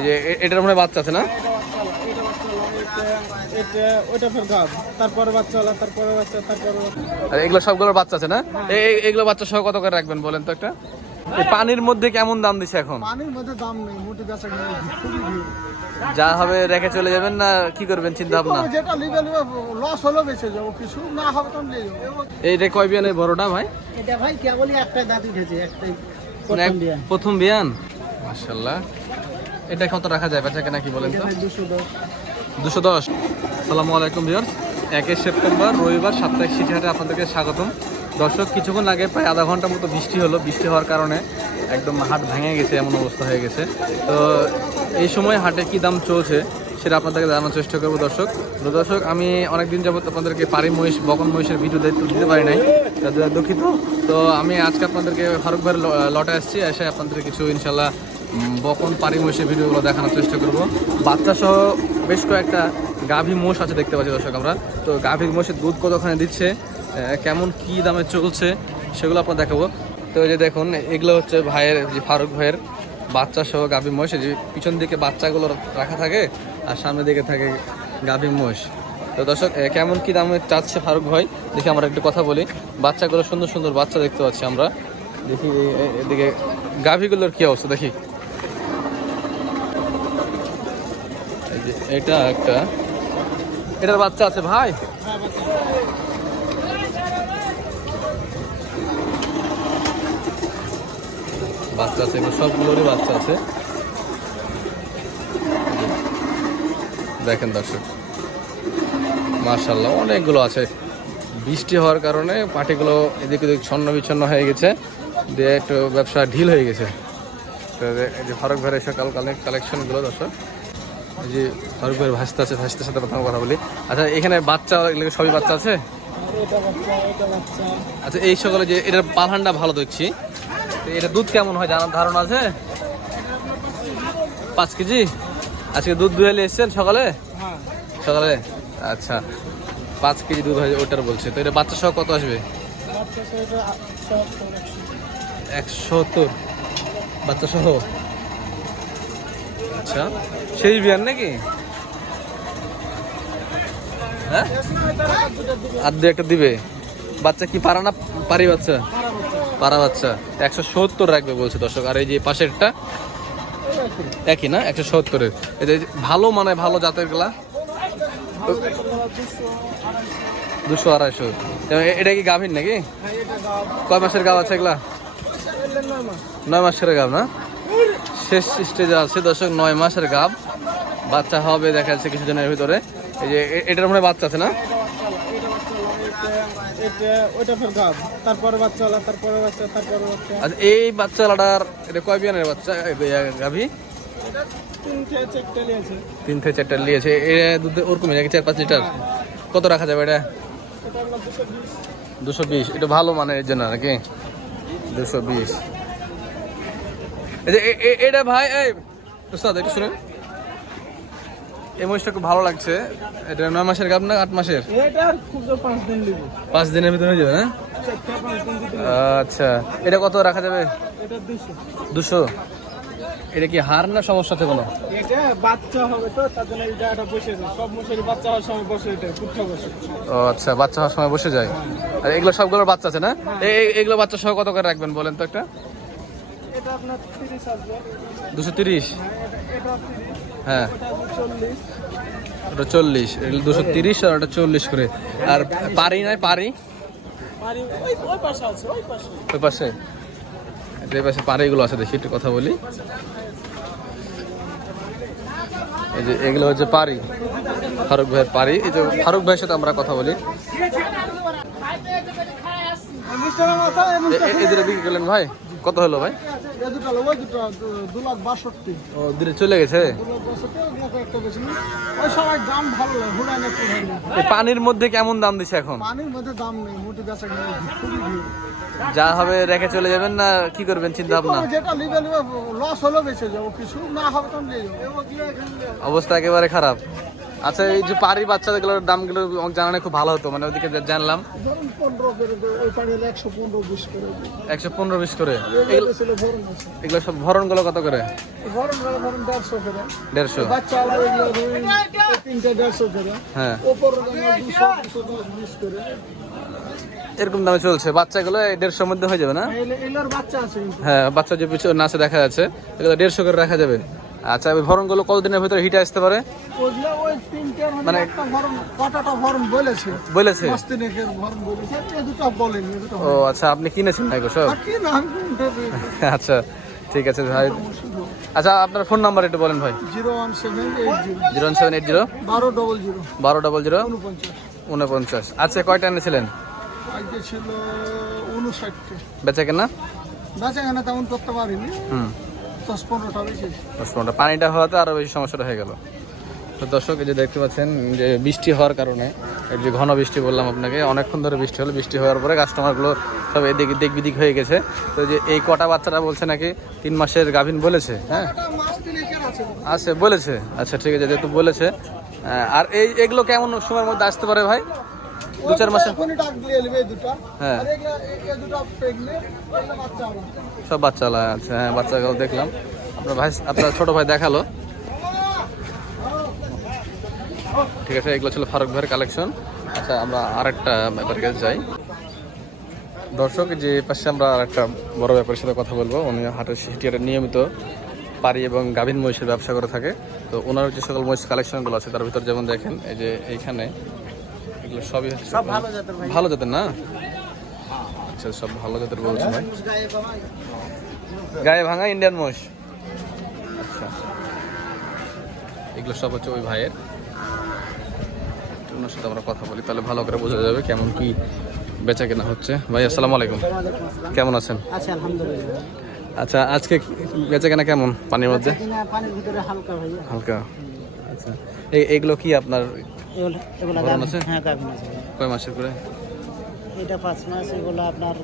এই যে এটার মনে বাচ্চা আছে না? এগুলো সবগুলোর বাচ্চা আছে না? এগুলো বাচ্চা সহ কত করে রাখবেন বলেন তো একটা? পানির মধ্যে কেমন দাম দিছে এখন? পানির মধ্যে দাম নেই মোটি বেচা নেই খুবই ভিড়। যা হবে রেখে চলে যাবেন না কি করবেন চিন্তা ভাবনা? যেটা লিবে লিবে লস হলো বেঁচে যাব কিছু না হবে তো নিয়ে যাব। এইটা কয় বিয়ানের বড়টা ভাই? এটা ভাই কেবলই একটা দাঁত উঠেছে একটাই মানে প্রথম বিয়ান। মাশাল্লাহ এটা কত রাখা যায় বাচ্চা কেনা কি বলেন তো? দুশো দশ। সালামু আলাইকুম বিয়ার একে সেপ্টেম্বর, রবিবার, সাপ্তাহিক সিটি হাটে আপনাদেরকে স্বাগতম। দর্শক, কিছুক্ষণ আগে প্রায় আধা ঘণ্টা মতো বৃষ্টি হলো। বৃষ্টি হওয়ার কারণে একদম হাট ভেঙে গেছে, এমন অবস্থা হয়ে গেছে। তো এই সময় হাটে কি দাম চলছে সেটা আপনাদেরকে জানানোর চেষ্টা করব দর্শক। তো দর্শক, আমি অনেকদিন যাবত আপনাদেরকে পারি মহিষ, বকন মহিষের ভিডিও দায়িত্ব দিতে পারি নাই দুঃখিত। তো আমি আজকে আপনাদেরকে ফারুক লটে আসছি, এসে আপনাদের কিছু ইনশাল্লাহ বকন পারি মহিষের ভিডিওগুলো দেখানোর চেষ্টা করব। বাচ্চা সহ বেশ কয়েকটা গাভী মোষ আছে দেখতে পাচ্ছি দর্শক আমরা। তো গাভীর মোষের দুধ কতখানে দিচ্ছে কেমন কি দামে চলছে, সেগুলো আপনার দেখাবো। তো এই যে দেখুন, এগুলো হচ্ছে ভাইয়ের যে ফারুক ভাইয়ের বাচ্চা সহ গাভী এই যে পিছন দিকে বাচ্চাগুলো রাখা থাকে আর সামনের দিকে থাকে গাভী মোষ। তো দর্শক কেমন কি দামে চাচ্ছে ফারুক ভাই, দেখি আমরা একটু কথা বলি। বাচ্চাগুলো সুন্দর সুন্দর বাচ্চা দেখতে পাচ্ছি আমরা। দেখি এদিকে গাভীগুলোর কী অবস্থা, দেখি। এটা একটা। এটার বাচ্চা আছে ভাই? বাচ্চা আছে সবগুলোরই বাচ্চা আছে। দেখেন দর্শক মার্শাল্লাহ অনেকগুলো আছে। বৃষ্টি হওয়ার কারণে পাটিগুলো এদিক ওদিক ছন্ন বিচ্ছন্ন হয়ে গেছে। দিয়ে একটু ব্যবসা ঢিল হয়ে গেছে। তো এই- যে ফারুক ভাইয়ের সকাল কালেকশনগুলো দর্শক যে ফারুক ভাইয়ের ভাসতে আছে ভাসতে সাথে কথা বলি আচ্ছা এখানে বাচ্চা সবই বাচ্চা আছে? আচ্ছা এই সকালে যে এটার পালহানটা ভালো দেখছি। তো এটা দুধ কেমন হয় জানার ধারণা আছে? পাঁচ কেজি? আজকে দুধ দুয়ালে এসছেন সকালে? সকালে? আচ্ছা পাঁচ কেজি দুধ হয় ওটার বলছে। তো এটা বাচ্চা সহ কত আসবে? একশো সত্তর? বাচ্চা সহ? আচ্ছা সেই বিয়ার নাকি? হ্যাঁ? আর দু একটা দিবে। বাচ্চা কি পারা না পারি বাচ্চা? পারা বাচ্চা। একশো সত্তর রাখবে বলছে দর্শক। আর এই যে পাশেরটা, একই না? একশো সত্তরের। যে ভালো মানে ভালো জাতেরগুলা। দুশো আড়াইশো। এটা কি গাভীর নাকি? কয় মাসের গাভ আছে এগুলা? নয় মাসের গাভ না? শেষ স্টেজে আছে। দর্শক, নয় মাসের গাভ বাচ্চা হবে, দেখা যাচ্ছে কিছুদিনের ভিতরে। এই যে এটার মনে বাচ্চা আছে না? গাব বাচ্চা বাচ্চা বাচ্চা আচ্ছা এই বাচ্চাটার এটা কয় বাচ্চা? গাভী? তিন থেকে চারটা নিয়েছে এ দুধ ওরকমই নাকি চার পাঁচ লিটার? কত রাখা যাবে এটা? দুশো বিশ। এটা ভালো মানে এর জন্য নাকি? দুশো বিশ। এটা ভাই এই উস্তাদ একটু শুনেন। এই মহিষটা খুব ভালো লাগছে। এটা নয় মাসের গাব না আট মাসের? এটা পাঁচ দিনের ভিতরে হয়ে যাবে না? দিতে আচ্ছা এটা কত রাখা যাবে? দুশো। এটা কি হার না সমস্যা থেকে কোনো এটা বাচ্চা হবে তো তার জন্য এটা একটা বসে যায় সব মশারি বাচ্চা হওয়ার সময় বসে এটা কুঠা বসে। ও আচ্ছা বাচ্চা হওয়ার সময় বসে যায়। আর এগুলো সবগুলোর বাচ্চা আছে না? এ- এগুলো বাচ্চা সহ কত করে রাখবেন বলেন তো একটা? এটা আপনার তিরিশ আসবে। দুশো তিরিশ? হ্যাঁ, এটা এটা তিরিশ হ্যাঁ। এটা আসবে ওটা চল্লিশ এগুলো দুশো তিরিশ আর ওটা চল্লিশ করে। আর পারি নাই পারি? আর ওই ওই পাশে আছে ওই পাশে। ওই পাশে? যে পাশে পাড়িগুলো আছে দেখি একটু কথা বলি। এই যে এগুলো হচ্ছে পারি ফারুক ভাইয়ের পারি। এই যে ফারুক ভাইয়ের সাথে আমরা কথা বলি। এদের বিক্রি করলেন ভাই? কত হলো ভাই? এ দুটো ওই দুটো দু- লাখ বাষট্টি। ও চলে গেছে? ওই সবাই দাম ভালো পানির মধ্যে কেমন দাম দিছে এখন? পানির মধ্যে দাম নেই মোটি বেচা যা হবে রেখে চলে যাবেন না কি করবেন চিন্তা ভাবনা? যেটা লিবে লিবে লস হলো বেঁচে যাব কিছু না হবে তো নিয়ে যাব। অবস্থা একেবারে খারাপ। আচ্ছা এই যে পারি বাচ্চাগুলোর দামগুলো জানালে খুব ভালো হতো মানে ওদিকে জানলাম। একশো পনেরো বিশ করে। এগুলো সব কত ভরণগুলো দেড়শো করে? দেড়শো। হ্যাঁ। এরকম দামে চলছে। বাচ্চাগুলো দেড়শোর মধ্যে হয়ে যাবে না? হ্যাঁ বাচ্চা যে পিছনে নাচে দেখা যাচ্ছে। এগুলো দেড়শো করে রাখা যাবে। আচ্ছা ওই ভরণগুলো কতদিনের ভিতরে হিটে আসতে পারে? মানে মানে- বলেছে? বলেছে? ও আচ্ছা আপনি কিনেছেন সব কোনটা আচ্ছা ঠিক আছে ভাই। আচ্ছা আপনার ফোন নাম্বার একটু বলেন ভাই। Zero one seven zero. Seven eight zero? বারো ডবল জিরো। বারো ডবল জিরো? উনপঞ্চাশ আচ্ছা কয়টা এনেছিলেন? ছিল উনষাটটি বেচা কেনা? বেচাকেনা তেমন করতে পারিনি। হুম। দশ পনেরোটা বেশি দশ পনেরোটা। পানিটা হওয়াতে আরও বেশি সমস্যাটা হয়ে গেল। তো দর্শক এই যে দেখতে পাচ্ছেন যে বৃষ্টি হওয়ার কারণে এই যে ঘন বৃষ্টি বললাম আপনাকে অনেকক্ষণ ধরে বৃষ্টি হলো। বৃষ্টি হওয়ার পরে কাস্টমারগুলো সব এদিক দিক বিদিক হয়ে গেছে। তো যে এই কটা বাচ্চাটা বলছে নাকি তিন মাসের গাভিন বলেছে হ্যাঁ? আছে। বলেছে। আচ্ছা ঠিক আছে যেহেতু বলেছে। আর এই এগুলো কেমন সময়ের মধ্যে আসতে পারে ভাই? দু চার মাসে হ্যাঁ। সব বাচ্চা আছে হ্যাঁ বাচ্চাগুলো দেখলাম। আপনার ভাই আপনার ছোট ভাই দেখাল। ঠিক আছে এগুলো ছিল ফারুক ভাইয়ের কালেকশন আচ্ছা আমরা আরেকটা ব্যাপারের কাছে যাই। দর্শক যে পাশে আমরা আরেকটা বড় ব্যাপারের সাথে কথা বলব। উনি হাটের সিটিয়ারে নিয়মিত পারি এবং গাভীন মহিষের ব্যবসা করে থাকে। তো ওনার যে সকল মহিষ কালেকশনগুলো আছে তার ভিতর যেমন দেখেন এই যে এইখানে এগুলো সবই হচ্ছে সব ভালো জাতের ভাই। ভালো জাতের না? আচ্ছা সব ভালো জাতের বলছে ভাই। গায়ে ভাঙা ইন্ডিয়ান মোষ। আচ্ছা। এগুলো সব হচ্ছে ওই ভাইয়ের। ওনার সাথে আমরা কথা বলি তাহলে ভালো করে বোঝা যাবে কেমন কি বেচা কেনা হচ্ছে। ভাই আসসালামু আলাইকুম। কেমন আছেন? আচ্ছা আলহামদুলিল্লাহ। আচ্ছা আজকে বেচা কেনা কেমন পানির মধ্যে? হালকা ভাইয়া হালকা আচ্ছা এই এগুলো কি আপনার আছে? হ্যাঁ আছে কয় মাসের করে? এটা পাঁচ মাস এগুলো আপনার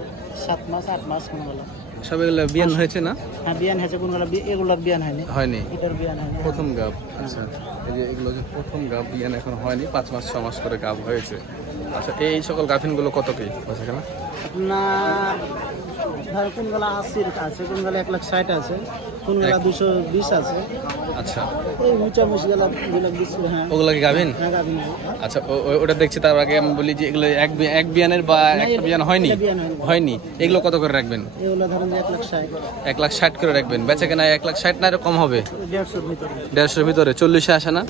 সাত মাস আট মাস কোনগুলো? সব এগুলো বিয়ান হয়েছে না? হ্যাঁ বিয়ান হয়েছে কোনগুলো এগুলো বিয়ান হয়নি। হয়নি? এটার বিয়ান হয়নি। প্রথম গাব আচ্ছা এই যে এগুলো যে প্রথম গাব বিয়ান এখন হয়নি পাঁচ মাস ছ মাস করে গাব হয়েছে। আচ্ছা এই সকল গাভিনগুলো কত কি? কেনা আপনার ধর কোনগুলো আশির আছে কোনগুলো এক লাখ ষাট আছে কোনগুলো দুশো বিশ আছে। আচ্ছা। এই উঁচা গুলো হ্যাঁ। ওগুলো কি গাভিন? হ্যাঁ গাভিন। আচ্ছা ওটা দেখছি তার আগে আমি বলি যে এগুলো এক এক বিয়ানের বা একটা বিয়ান হয়নি? হয়নি। এগুলো কত করে রাখবেন? এগুলো ধরেন এক লাখ ষাট। এক লাখ ষাট করে রাখবেন। বেচা কেনা এক লাখ ষাট না এরকম হবে? দেড়শোর ভিতরে। চল্লিশে আসে না?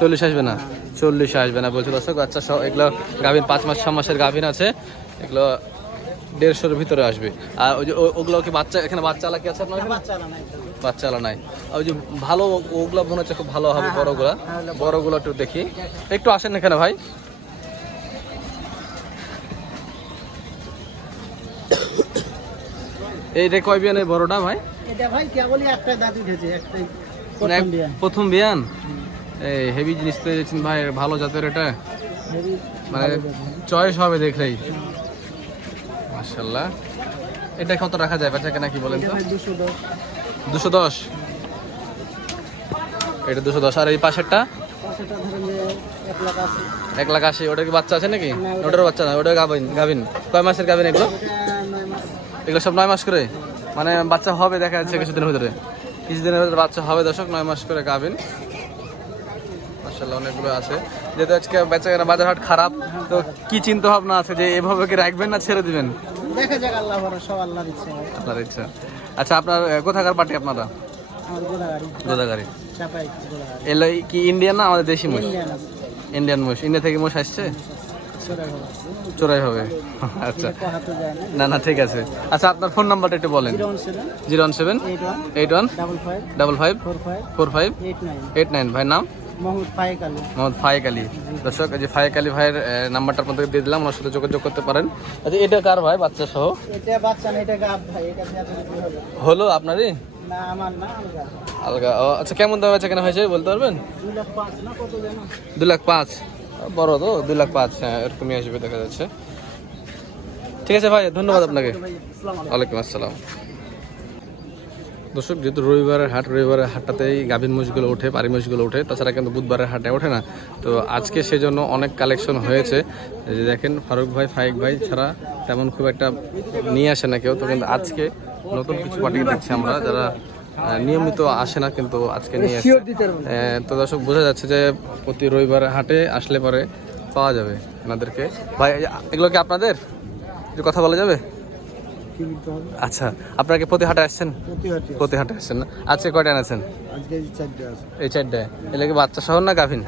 চল্লিশ আসবে না? চল্লিশে আসবে না বলছে দর্শক। আচ্ছা সব এগুলো গাভিন পাঁচ মাস ছ মাসের গাভিন আছে। এগুলো দেড়শোর ভিতরে আসবে। আর ওই যে ওগুলো কি বাচ্চা এখানে বাচ্চা কি আছে আপনার বাচ্চা নাই। ওই যে ভালো ওগুলো মনে হচ্ছে খুব ভালো হবে বড়গুলা। বড়গুলো একটু দেখি। একটু আসেন এখানে ভাই। এইটা কয় বিয়ানের বড়টা ভাই? এটা ভাই কেবলই একটা দাঁত উঠেছে একটাই প্রথম বিয়ান। এই হেভি জিনিস তো ভাই ভালো জাতের এটা। মানে চয়েস হবে দেখলেই। মাশাল্লাহ এটা কত রাখা যায় বাচ্চাকে নাকি বলেন তো? দুশো দশ। এটা দুশো দশ। আর এই পাশেরটা? এক লাখ আশি। এক লাখ আশি। ওটা কি বাচ্চা আছে নাকি? ওটার বাচ্চা না ওটা গাভিন গাভিন। কয় মাসের গাভিন এগুলো? এগুলো সব নয় মাস করে? মানে বাচ্চা হবে দেখা যাচ্ছে কিছুদিনের ভিতরে। কিছুদিনের ভিতরে বাচ্চা হবে দশক নয় মাস করে গাভিন। মার্শাল্লাহ অনেকগুলো আছে। যেহেতু আজকে বেচা কেনা বাজার হাট খারাপ তো কি চিন্তা ভাবনা আছে যে এভাবে কি রাখবেন না ছেড়ে দিবেন? দেখা যাক আল্লাহ সব আল্লাহ দিচ্ছে ভাই আপনার ইচ্ছা। আচ্ছা আপনার কোথাকার পার্টি আপনারা? গোদাগাড়ি। এলো কি ইন্ডিয়ান না আমাদের দেশি মোষ ইন্ডিয়ান। মোষ ইন্ডিয়া থেকে মোষ আসছে? চোরাই হবে। আচ্ছা। না। না ঠিক আছে। আচ্ছা আপনার ফোন নাম্বারটা একটু বলেন। Zero one seven. Eight one. Double five. Double five. Four five. Eight nine. ভাই নাম? মোহাম্মদ ফায়েক আলী। দর্শক এই যে ফায়েক আলী ভাইয়ের নাম্বারটা আপনাদের দিয়ে দিলাম ওনার সাথে যোগাযোগ করতে পারেন। আচ্ছা এটা কার ভাই বাচ্চা সহ? এটা বাচ্চা না এটা গাব ভাই এটা দিয়ে আসলে কি হবে? হলো আপনারই? না আমার না আলগা। ও, আচ্ছা কেমন দাম আছে কেন হয়েছে বলতে পারবেন? দু লাখ পাঁচ বড় তো দুই লাখ পাঁচ হ্যাঁ এরকমই আসবে দেখা যাচ্ছে। ঠিক আছে ভাই ধন্যবাদ আপনাকে। আসসালামু আলাইকুম। ওয়ালাইকুম আসসালাম। দর্শক, যেহেতু রবিবারের হাট, রবিবারের হাটটাতেই গাভীর মহিষগুলো ওঠে, পারি মহিষগুলো ওঠে, তাছাড়া কিন্তু বুধবারের হাটে ওঠে না। তো আজকে সেজন্য অনেক কালেকশন হয়েছে। যে দেখেন, ফারুক ভাই ফাইক ভাই ছাড়া তেমন খুব একটা নিয়ে আসে না কেউ। তো কিন্তু আজকে নতুন কিছু পাঠিয়ে দিচ্ছি আমরা, যারা নিয়মিত আসে না কিন্তু আজকে নিয়ে আসে। তো দর্শক, বোঝা যাচ্ছে যে প্রতি রবিবার হাটে আসলে পরে পাওয়া যাবে আপনাদেরকে ভাই, এগুলো কি আপনাদের? কথা বলা যাবে? হবে? আচ্ছা আপনারা কি প্রতি হাটে আসছেন প্রতি হাটে আসছেন না। আজকে কয়টা এনেছেন আজকে এই চারটায় এলে কি বাচ্চা শহর না গাভিন?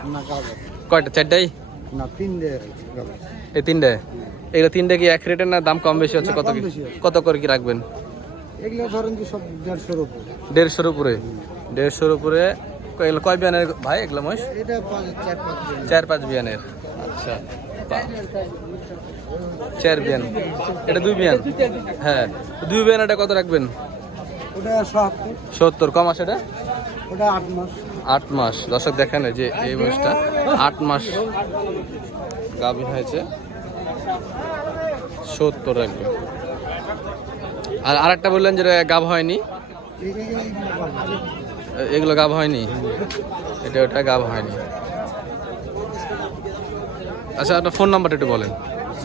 কয়টা? চারটাই? না তিনটে এই তিনটায় এগুলো তিনটে কি এক রেটের না দাম কম বেশি হচ্ছে? কত কত করে কি রাখবেন? এগুলো ধরেন যে সব দেড়শোর উপর। দেড়শোর উপরে? দেড়শোর উপরে। কয়- এগুলো কয় বিয়ানের ভাই এগুলো মহিষ? চার পাঁচ বিয়ানের। আচ্ছা। চার বিয়ান। এটা দুই বিয়ান? হ্যাঁ। দুই বিয়ান এটা কত রাখবেন? সত্তর। কম আসে এটা? আট মাস। দর্শক দেখেন যে এই বয়সটা। আট মাস গাভীর হয়েছে। সত্তর রাখবে। আর আরেকটা বললেন যেটা গাভ হয়নি? এগুলো গাভ হয়নি? এটা ওটা গাভ হয়নি। আচ্ছা আপনার ফোন নাম্বারটা একটু বলেন।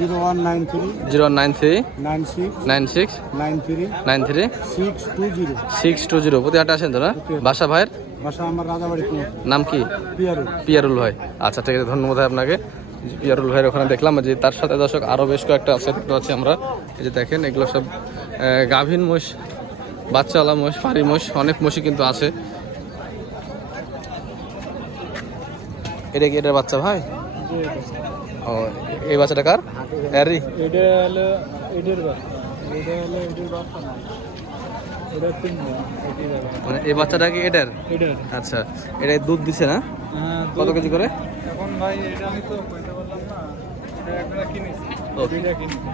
Zero one nine three zero nine three nine six nine six nine three nine three six two zero six two zero প্রতি হাটে আসেন তো না বাসা ভাইয়ের? বাসা আমার রাজাবাড়ি নাম কি? পিয়ারো পিয়ারুল ভাই। আচ্ছা ঠিক আছে ধন্যবাদ আপনাকে। পিয়ারুল ভাইয়ের ওখানে দেখলাম যে তার সাথে দর্শক আরও বেশ কয়েকটা আছে পাচ্ছি আমরা। এই যে দেখেন এগুলো সব গাভীন মোষ বাচ্চাওয়ালা মোষ পারি মোষ অনেক মোষই কিন্তু আছে। এটা কি এটার বাচ্চা ভাই? ও এই বাচ্চাটা কার? হ্যারি। এটা হলো এটার বাচ্চা। এটা হলো এটার বাচ্চা না। মানে এই বাচ্চাটা কি এটার আচ্ছা এটা দুধ দিছে না? হ্যাঁ কত কেজি করে? এখন ভাই এটা আমি তো কইতে পারলাম না।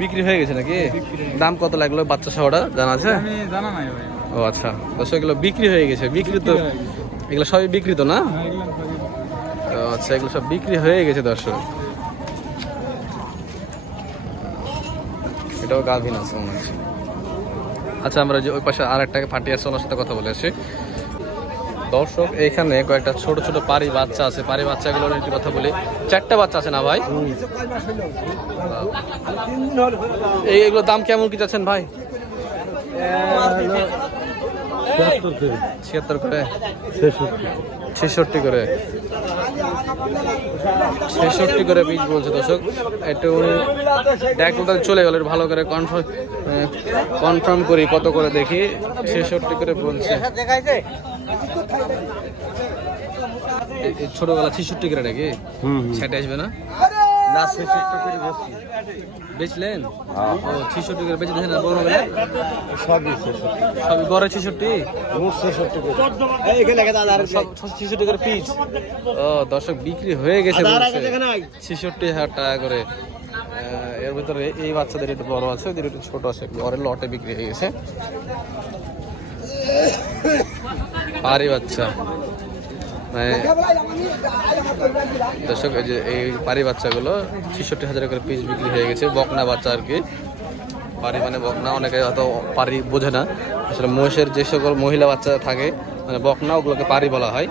বিক্রি হয়ে গেছে নাকি? বিক্রি দাম কত লাগল বাচ্চা সহটা? জানা আছে? জানা নাই ভাই। ও আচ্ছা। দর্শক এগুলো বিক্রি হয়ে গেছে। বিক্রি তো হয়ে। এগুলো সবই বিক্রিত না? হ্যাঁ আচ্ছা এগুলো সব বিক্রি হয়ে গেছে দর্শক। এটাও গাভিন আছে মনে হচ্ছে আচ্ছা আমরা যে ওই পাশে আর একটা ফাটি আছে, ওনার সাথে কথা বলে আসি। দর্শক, এখানে কয়েকটা ছোট ছোট পারি বাচ্চা আছে। পারি বাচ্চাগুলোর একটু কথা বলি। চারটা বাচ্চা আছে না ভাই? এই এগুলোর দাম কেমন কি যাচ্ছেন ভাই? ছিয়াত্তর করে। ছেষট্টি করে। ছেষট্টি করে পিস বলছে দর্শক। একটু উনি দেখুন চলে গেল ভালো করে কনফার্ম কনফার্ম করি কত করে দেখি। ছেষট্টি করে বলছে। ছোটবেলা ছেষট্টি করে নাকি? সেটা আসবে না? না ছেষট্টি করে বেশি। বেচলেন? ও ছেষট্টি করে বেচে দেখেন বড় গেলে সবই ছেষট্টি। সবই বড় ছেষট্টি? মোট ছেষট্টি করে। ছেষট্টি পিস ও দর্শক বিক্রি হয়ে গেছে ছেষট্টি হাজার টাকা করে। এর ভিতরে এই বাচ্চাদের একটু বড় আছে ওদের একটু ছোট আছে। ঘরের লটে বিক্রি হয়ে গেছে। আরে বাচ্চা। মানে দর্শক এই যে এই পারি বাচ্চাগুলো ছেষট্টি হাজার করে পিস বিক্রি হয়ে গেছে বকনা বাচ্চা আর কি। পারি মানে বকনা অনেকে হয়তো পারি বোঝে না। আসলে মহিষের যে সকল মহিলা বাচ্চা থাকে মানে বকনা ওগুলোকে পারি বলা হয়।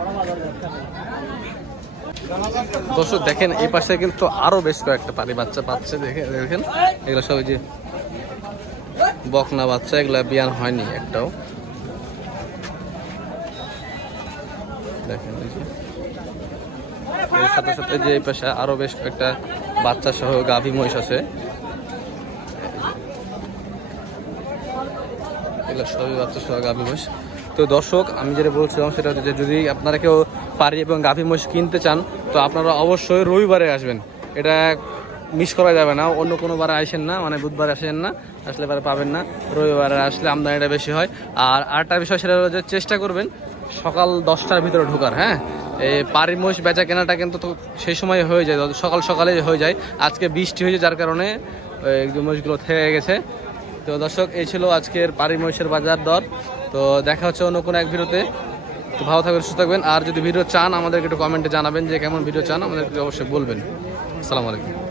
দর্শক দেখেন এই পাশে কিন্তু আরও বেশ কয়েকটা পারি বাচ্চা পাচ্ছে দেখে দেখেন। এগুলো সব যে বকনা বাচ্চা এগুলা বিয়ান হয়নি একটাও। দেখেন এর সাথে সাথে যে পাশে আরও বেশ কয়েকটা বাচ্চা সহ গাভী মহিষ আছে। সবই বাচ্চা সহ গাভী মহিষ। তো দর্শক, আমি যেটা বলছিলাম সেটা হচ্ছে যদি আপনারা কেউ পারি এবং গাভী মহিষ কিনতে চান, তো আপনারা অবশ্যই রবিবারে আসবেন। এটা মিস করা যাবে না। অন্য কোনো বারে আসেন না মানে বুধবার আসেন না, আসলে বারে পাবেন না। রবিবারে আসলে আমদানিটা বেশি হয়। আর আরেকটা বিষয় সেটা যে চেষ্টা করবেন সকাল দশটার ভিতরে ঢোকার হ্যাঁ? এই পারি মহিষ বেচা কেনাটা কিন্তু তো সেই সময় হয়ে যায় সকাল সকালে হয়ে যায়। আজকে বৃষ্টি হয়েছে যার কারণে মহিষগুলো থেকে গেছে। তো দর্শক, এই ছিল আজকের পারি মহিষের বাজার দর। তো দেখা হচ্ছে অন্য কোনো এক ভিডিওতে। তো ভালো থাকবেন, সুস্থ থাকবেন। আর যদি ভিডিও চান, আমাদেরকে একটু কমেন্টে জানাবেন যে কেমন ভিডিও চান, আমাদেরকে অবশ্যই বলবেন। আসসালামু আলাইকুম।